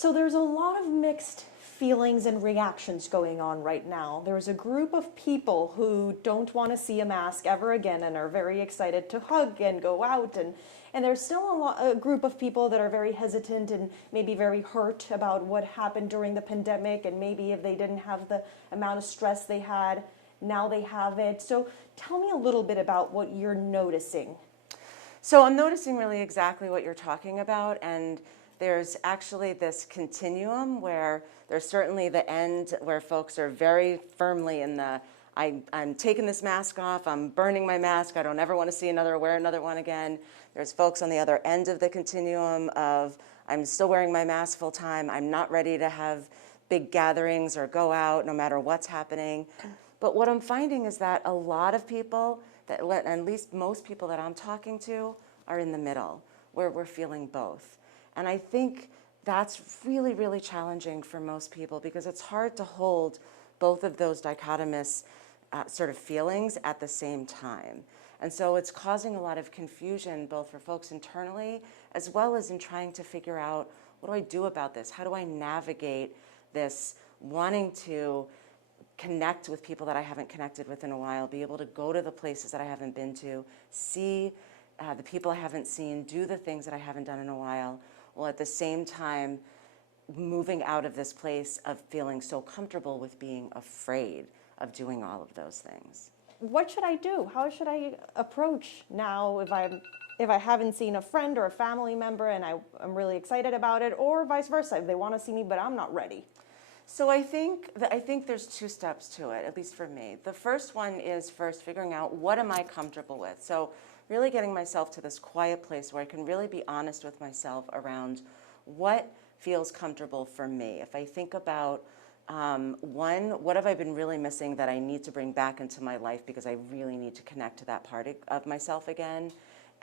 So there's a lot of mixed feelings and reactions going on right now. There's a group of people who don't want to see a mask ever again and are very excited to hug and go out, and there's still a group of people that are very hesitant and maybe very hurt about what happened during the pandemic, and maybe if they didn't have the amount of stress they had, now they have it. So tell me a little bit about what you're noticing. So I'm noticing really exactly what you're talking about, and there's actually this continuum where there's certainly the end where folks are very firmly in the, I'm taking this mask off, I'm burning my mask, I don't ever want to see wear another one again. There's folks on the other end of the continuum of, I'm still wearing my mask full time, I'm not ready to have big gatherings or go out no matter what's happening. But what I'm finding is that a lot of people, at least most people that I'm talking to, are in the middle, where we're feeling both. And I think that's really, really challenging for most people because it's hard to hold both of those dichotomous sort of feelings at the same time. And so it's causing a lot of confusion both for folks internally as well as in trying to figure out, what do I do about this? How do I navigate this wanting to connect with people that I haven't connected with in a while, be able to go to the places that I haven't been to, see the people I haven't seen, do the things that I haven't done in a while, while at the same time moving out of this place of feeling so comfortable with being afraid of doing all of those things. What should I do? How should I approach now if I haven't seen a friend or a family member and I'm really excited about it, or vice versa, if they want to see me but I'm not ready? So I think there's two steps to it, at least for me. The first one is first figuring out, what am I comfortable with? So really getting myself to this quiet place where I can really be honest with myself around what feels comfortable for me. If I think about what have I been really missing that I need to bring back into my life because I really need to connect to that part of myself again?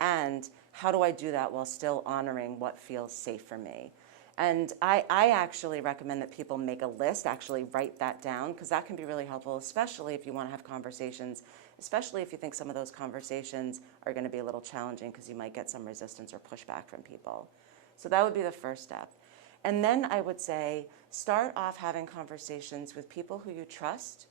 And how do I do that while still honoring what feels safe for me? And I actually recommend that people make a list, actually write that down, because that can be really helpful, especially if you want to have conversations, especially if you think some of those conversations are going to be a little challenging because you might get some resistance or pushback from people. So that would be the first step. And then I would say, start off having conversations with people who you trust,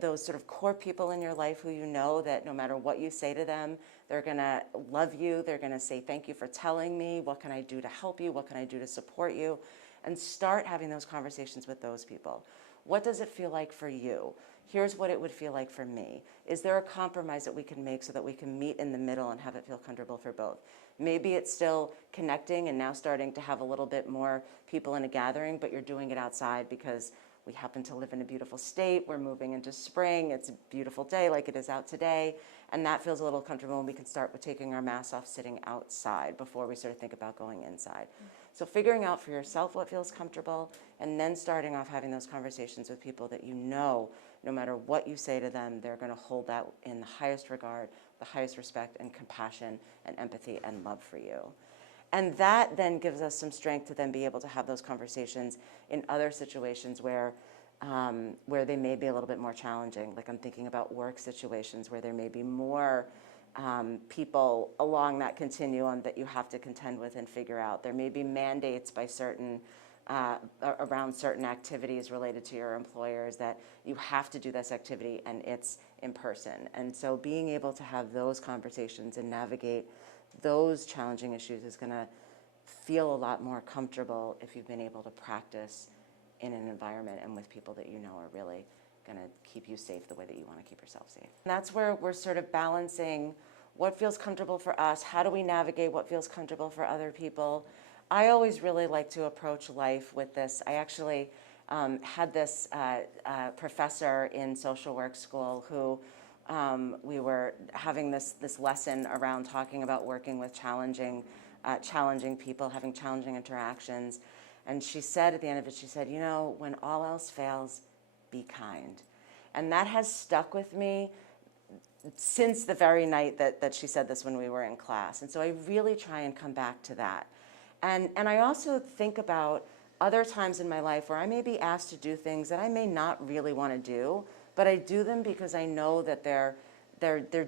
those sort of core people in your life who you know that no matter what you say to them, they're going to love you. They're going to say, thank you for telling me. What can I do to help you? What can I do to support you? And start having those conversations with those people. What does it feel like for you? Here's what it would feel like for me. Is there a compromise that we can make so that we can meet in the middle and have it feel comfortable for both? Maybe it's still connecting and now starting to have a little bit more people in a gathering, but you're doing it outside because we happen to live in a beautiful state. We're moving into spring. It's a beautiful day like it is out today. And that feels a little comfortable, and we can start with taking our masks off sitting outside before we sort of think about going inside. So figuring out for yourself what feels comfortable, and then starting off having those conversations with people that you know, no matter what you say to them, they're going to hold that in the highest regard, the highest respect and compassion and empathy and love for you. And that then gives us some strength to then be able to have those conversations in other situations where they may be a little bit more challenging. Like I'm thinking about work situations where there may be more people along that continuum that you have to contend with and figure out. There may be mandates by around certain activities related to your employers that you have to do this activity and it's in person. And so being able to have those conversations and navigate those challenging issues is going to feel a lot more comfortable if you've been able to practice in an environment and with people that you know are really going to keep you safe the way that you want to keep yourself safe. And that's where we're sort of balancing what feels comfortable for us, how do we navigate what feels comfortable for other people. I always really like to approach life with this. I actually had this professor in social work school who we were having this lesson around talking about working with challenging people, having challenging interactions. And she said at the end of it, she said, you know, when all else fails, be kind. And that has stuck with me since the very night that she said this when we were in class. And so I really try and come back to that. And I also think about other times in my life where I may be asked to do things that I may not really want to do, but I do them because I know that they're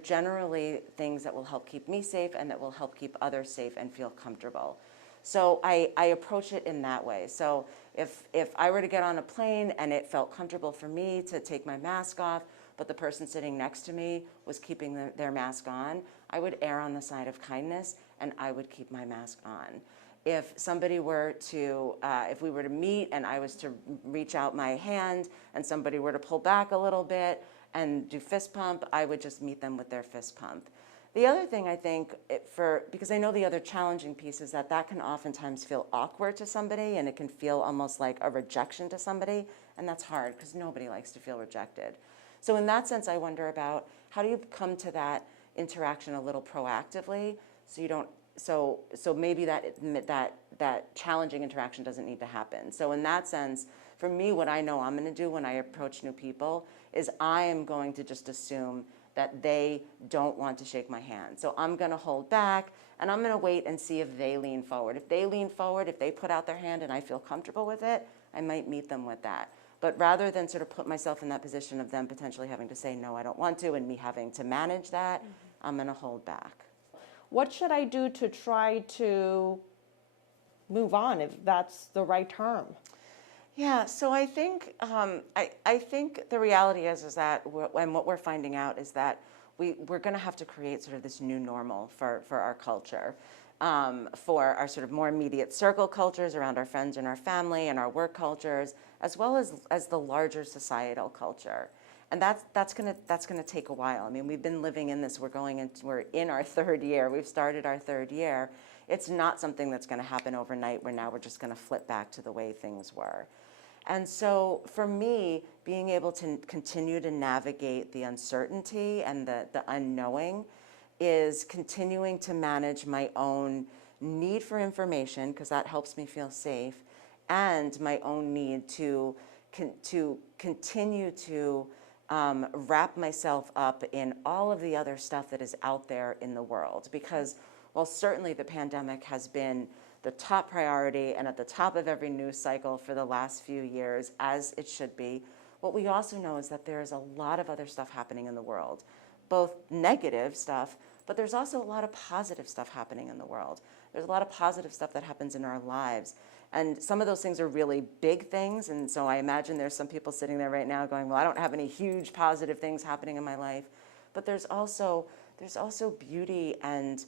generally things that will help keep me safe and that will help keep others safe and feel comfortable. So I approach it in that way. So if I were to get on a plane and it felt comfortable for me to take my mask off, but the person sitting next to me was keeping their mask on, I would err on the side of kindness and I would keep my mask on. If somebody were to, if we were to meet and I was to reach out my hand and somebody were to pull back a little bit and do fist pump, I would just meet them with their fist pump. The other thing I think, because I know the other challenging piece is that can oftentimes feel awkward to somebody and it can feel almost like a rejection to somebody, and that's hard because nobody likes to feel rejected. So in that sense, I wonder about how do you come to that interaction a little proactively so you don't, so maybe that challenging interaction doesn't need to happen. So in that sense, for me, what I know I'm going to do when I approach new people is I am going to just assume that they don't want to shake my hand. So I'm going to hold back and I'm going to wait and see if they lean forward. If they lean forward, if they put out their hand and I feel comfortable with it, I might meet them with that. But rather than sort of put myself in that position of them potentially having to say, no, I don't want to, and me having to manage that, I'm going to hold back. What should I do to try to move on, if that's the right term? Yeah, so I think I think the reality is that and what we're finding out is that we're going to have to create sort of this new normal for our culture, for our sort of more immediate circle cultures around our friends and our family and our work cultures, as well as the larger societal culture. And that's gonna take a while. I mean, we've been living in this. We're in our third year. We've started our third year. It's not something that's going to happen overnight where now we're just going to flip back to the way things were. And so for me, being able to continue to navigate the uncertainty and the unknowing is continuing to manage my own need for information, because that helps me feel safe, and my own need to continue to wrap myself up in all of the other stuff that is out there in the world. Because while certainly the pandemic has been the top priority and at the top of every news cycle for the last few years, as it should be, what we also know is that there is a lot of other stuff happening in the world, both negative stuff, but there's also a lot of positive stuff happening in the world. There's a lot of positive stuff that happens in our lives. And some of those things are really big things. And so I imagine there's some people sitting there right now going, well, I don't have any huge positive things happening in my life. But there's also beauty and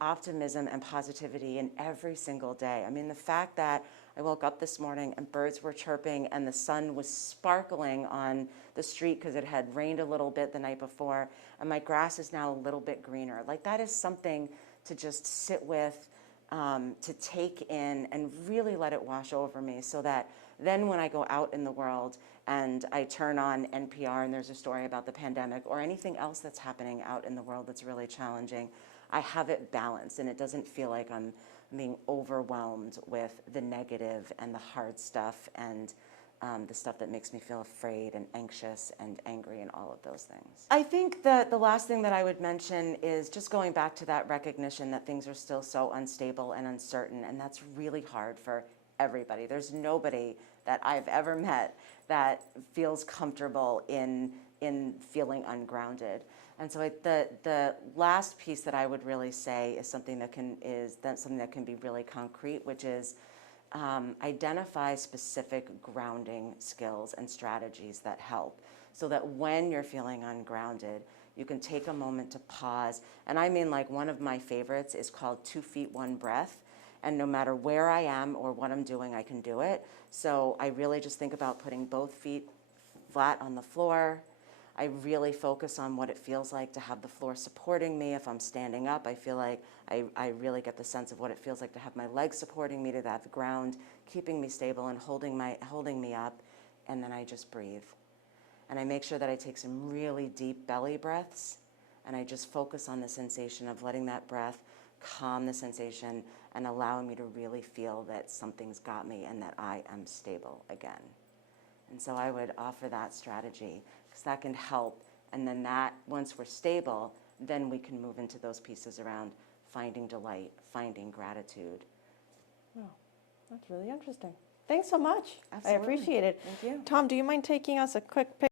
optimism and positivity in every single day. I mean, the fact that I woke up this morning and birds were chirping and the sun was sparkling on the street because it had rained a little bit the night before, and my grass is now a little bit greener. Like, that is something to just sit with, to take in and really let it wash over me, so that then when I go out in the world and I turn on NPR and there's a story about the pandemic or anything else that's happening out in the world that's really challenging, I have it balanced and it doesn't feel like I'm being overwhelmed with the negative and the hard stuff and the stuff that makes me feel afraid and anxious and angry and all of those things. I think that the last thing that I would mention is just going back to that recognition that things are still so unstable and uncertain, and that's really hard for everybody. There's nobody that I've ever met that feels comfortable in feeling ungrounded. And so the last piece that I would really say is something that can be really concrete, which is identify specific grounding skills and strategies that help, so that when you're feeling ungrounded, you can take a moment to pause. And I mean, like, one of my favorites is called 2 feet, 1 breath. And no matter where I am or what I'm doing, I can do it. So I really just think about putting both feet flat on the floor. I really focus on what it feels like to have the floor supporting me. If I'm standing up, I feel like I really get the sense of what it feels like to have my legs supporting me, to have the ground keeping me stable and holding me up, and then I just breathe. And I make sure that I take some really deep belly breaths, and I just focus on the sensation of letting that breath calm the sensation and allowing me to really feel that something's got me and that I am stable again. And so I would offer that strategy, because that can help. And then that, once we're stable, then we can move into those pieces around finding delight, finding gratitude. Oh, that's really interesting. Thanks so much. Absolutely. I appreciate it. Thank you. Tom, do you mind taking us a quick picture?